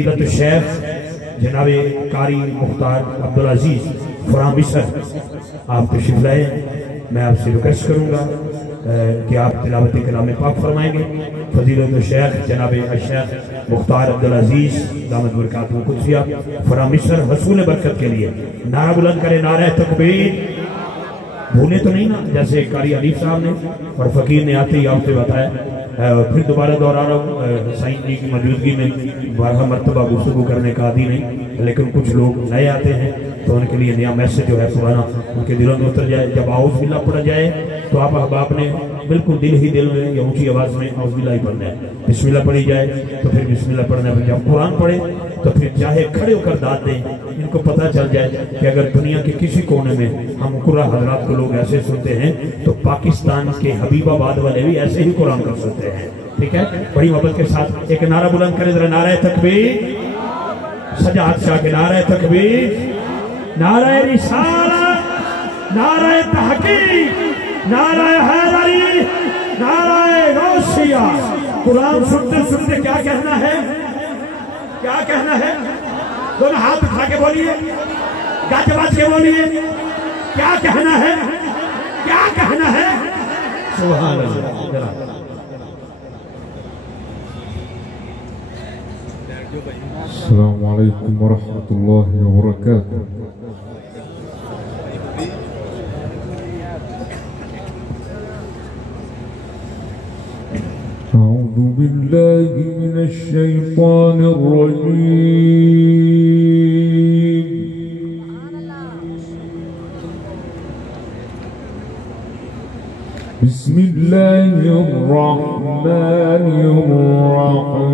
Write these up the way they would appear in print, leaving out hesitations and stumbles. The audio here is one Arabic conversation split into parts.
फजीलत शेख जनाब कारी मुख्तार अब्दुल अजीज फराम मिसर आप तशरीफ लाए। मैं आपसे रिक्वेस्ट करूँगा कि आप तिलावत कलाम पाक फरमाएंगे। फजीलत शेख जनाब शेख मुख्तार अब्दुल अजीज दामद बरकातुहू कुदसिया फराम मिसर हसूल बरकत के लिए नारा बुलंद करे, नारा तकबीर। भूले तो नहीं ना, जैसे कारी अलीफ साहब ने और फकीर ने आते ही आपसे बताया। फिर दोबारा दोहरा रहा हूँ, साईं जी की मौजूदगी में 12 मरतबा गुफ्तगू करने का आदि नहीं, लेकिन कुछ लोग नए आते हैं तो उनके लिए नया मैसेज जो है पुराना उनके दिलों में उतर जाए। जब आउज़ बिल्लाह पढ़ा जाए तो आप अहबाब ने बिल्कुल दिल ही दिल में या ऊंची आवाज में आउज़ बिल्लाह ही पढ़ना है। बिस्मिल्लाह पढ़ी जाए तो फिर बिस्मिल्लाह पढ़ना है। जब कुरान पढ़े तो फिर चाहे खड़े होकर दाद दें। इनको पता चल जाए कि अगर दुनिया के किसी कोने में हम कुरान हजरात को लोग ऐसे सुनते हैं तो पाकिस्तान के हबीबाबाद वाले भी ऐसे ही कुरान कर सकते हैं। ठीक है, बड़ी मोहब्बत के साथ एक नारा बुलंद करें जरा, नारा तकबीर। सजाद शाह के नारा तकबीर, नारा रिसालत, नारा तहकीक, नारा हैदरी, नारा गौसिया। कुरान सुनते सुनते क्या कहना है, क्या कहना है? दोनों हाथ उठा के बोलिए, गज बज के बोलिए, क्या कहना है, क्या कहना है? सुभान अल्लाह। अस्सलामु अलैकुम वरहमतुल्लाहि वबरकातुह। अऊज़ु बिल्लाहि मिनश शैतानिर रजीम। बिस्मिल्लाहिर रहमानिर रहीम।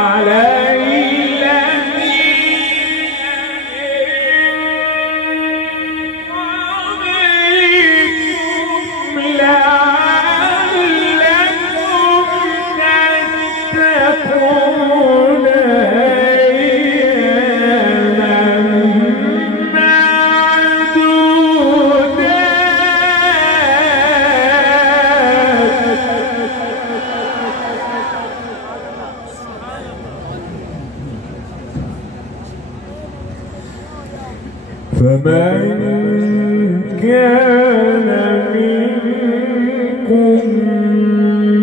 على فمن كان منكم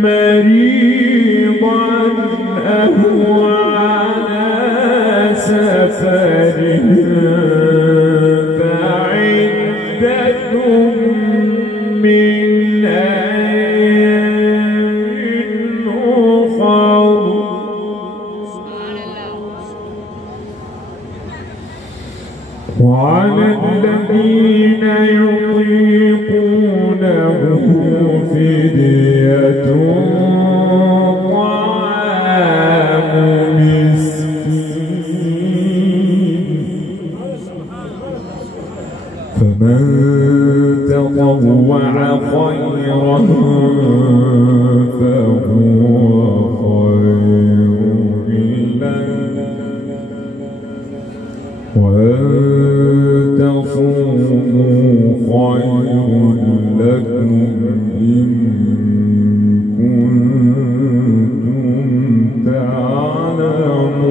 مريضا أو على سفر فعدة من أيام أخر وعلى الذين يطيقونه فدية طعام مسكين فمن تطوع خيرا فهو خير له وأن تصوموا خير لكم إن كنتم تعلمون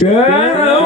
شهر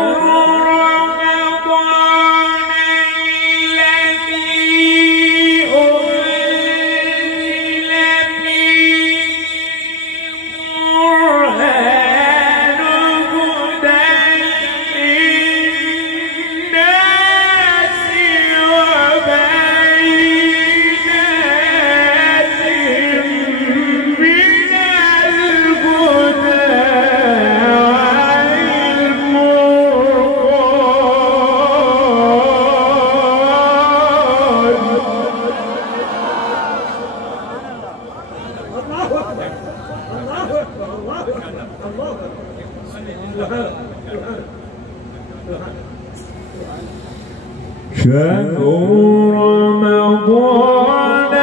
شهر رمضان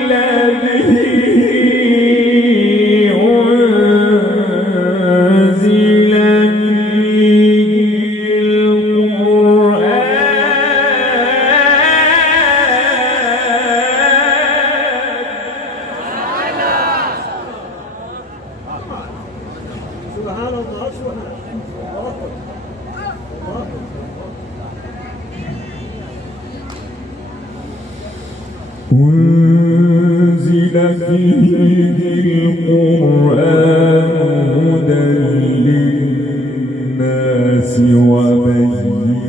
الذي أنزل فيه القرآن سبحان الله سبحان الله أنزل فيه القرآن هدى للناس وبينات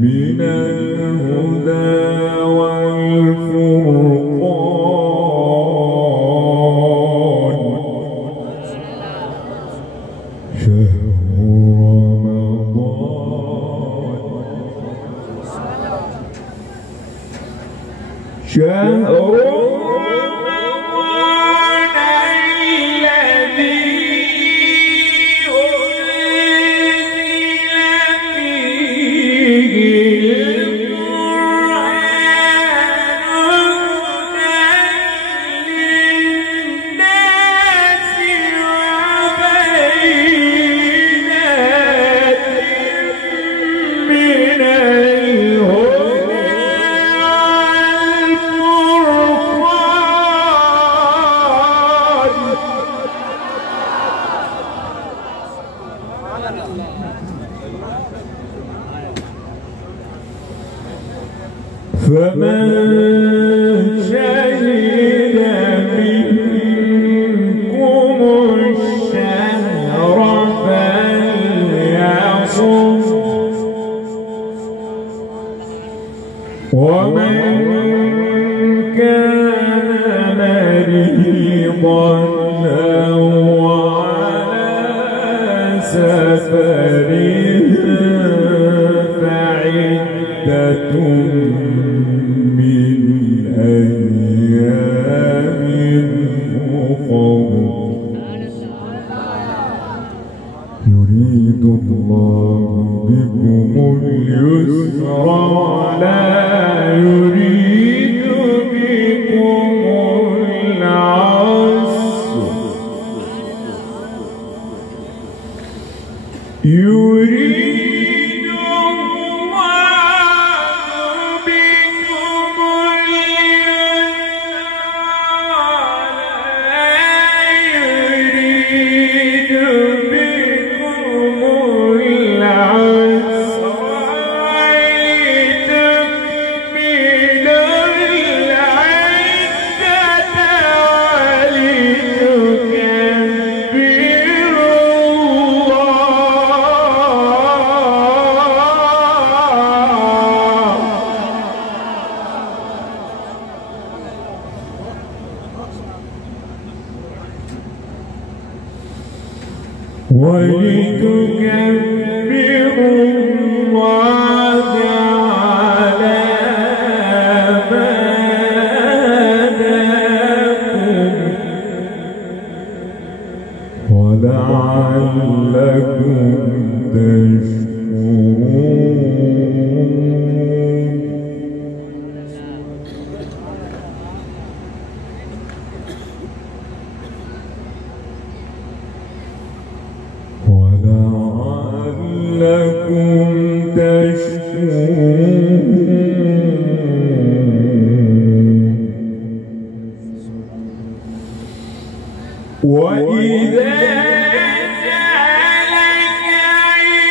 من الهدى والفرقان شهر رمضان الذي أنزل فيه القرآن هدى للناس وبينات من فمن شهد منكم الشهر فليصم ومن كان مريضا أو على سفر فعدة من أيام أخر يريد الله بكم اليسر ولا يريد بكم ولتكبروا الله على ما هداكم ولعلكم تشكرون. ولعلكم تشكرون. وإذا سألك عبادي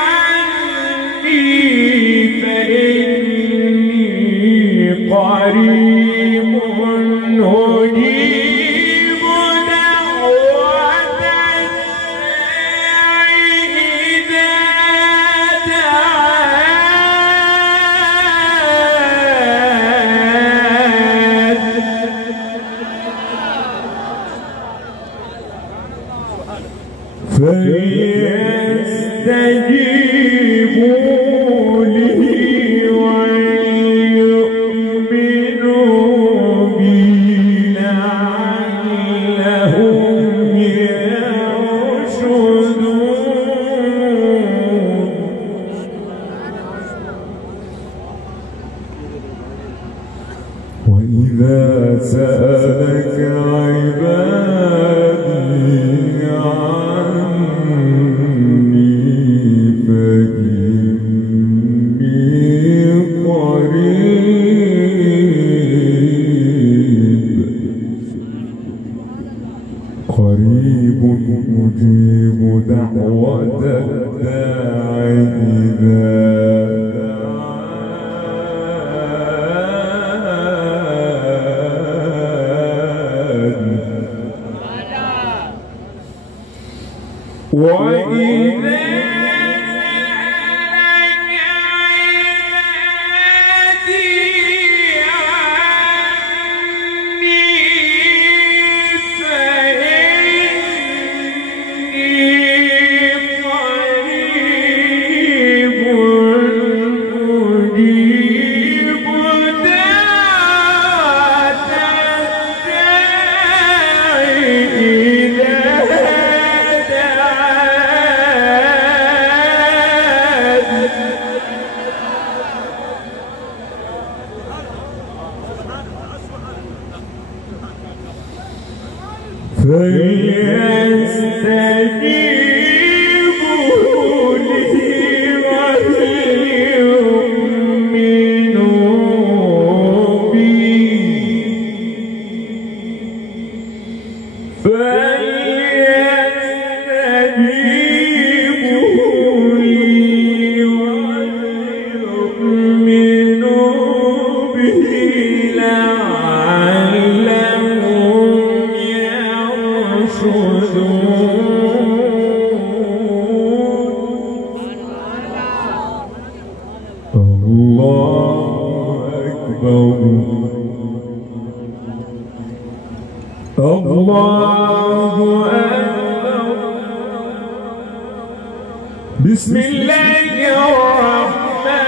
عني فإني قريب أجيب دعوة الداع إذا دعان فليستجيبوا لي وليؤمنوا بي لعلهم يرشدون. وإذا سألك عبادي عني فإني قريب أجيب دعوة الداع إذا دعان. وإذا فليستجيبوا لي وليؤمنوا بي لعلهم يرشدون. الله أكبر. الله أكبر. بسم الله الرحمن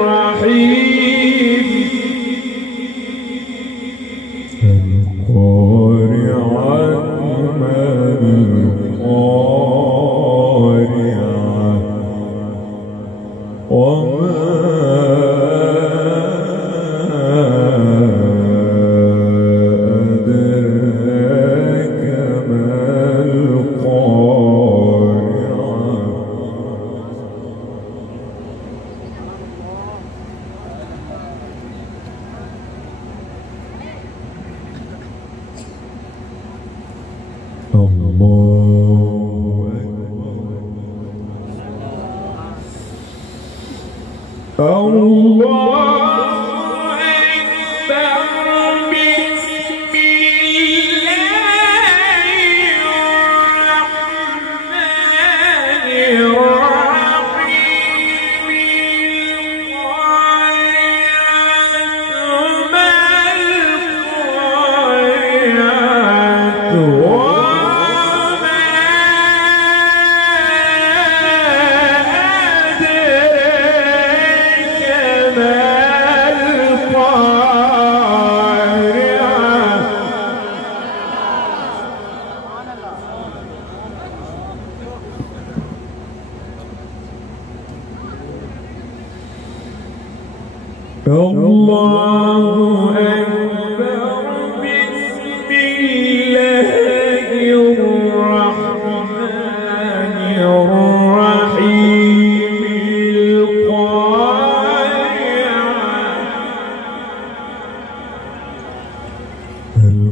الرحيم. القارعة ما القارعة وما أدراك ما القارعة. الله أكبر. الله أكبر. بسم الله الرحمن الرحيم. القارعة ما القارعة الله أكبر بسم الله الرحمن الرحيم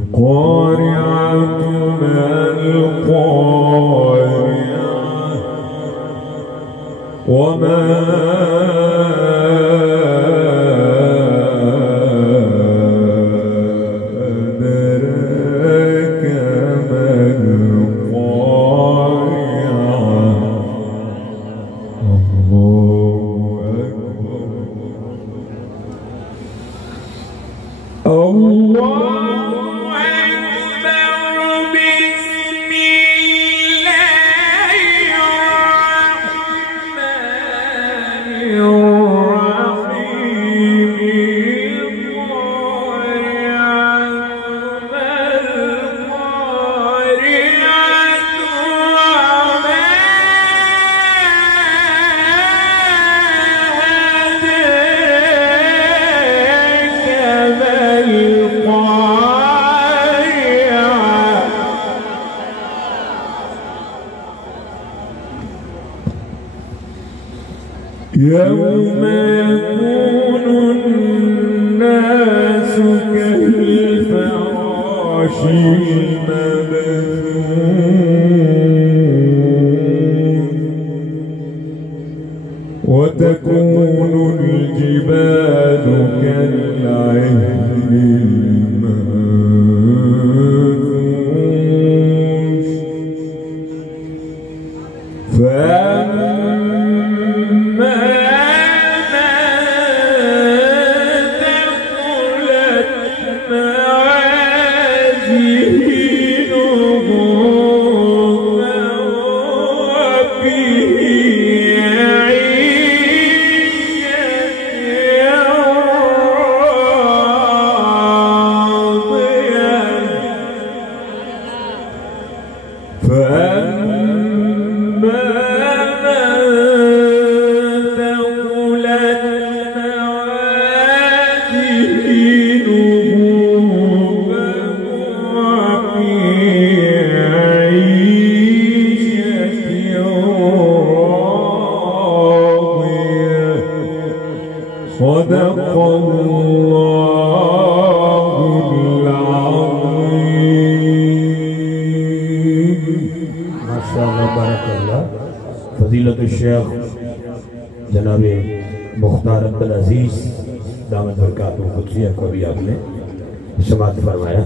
القارعة ما القارعة وما أدراك ما القارعة الله أكبر الله يوم يكون الناس كالفراش المبثوث وتكون الجبال كالعهن المنفوش صدق الله العظيم ما شاء الله بارك الله फजीलत शेख जनाब मुख्तार अब्दुल अजीज दामद बरकातुहू कुद्सिया को भी आपने समाअत फरमाया।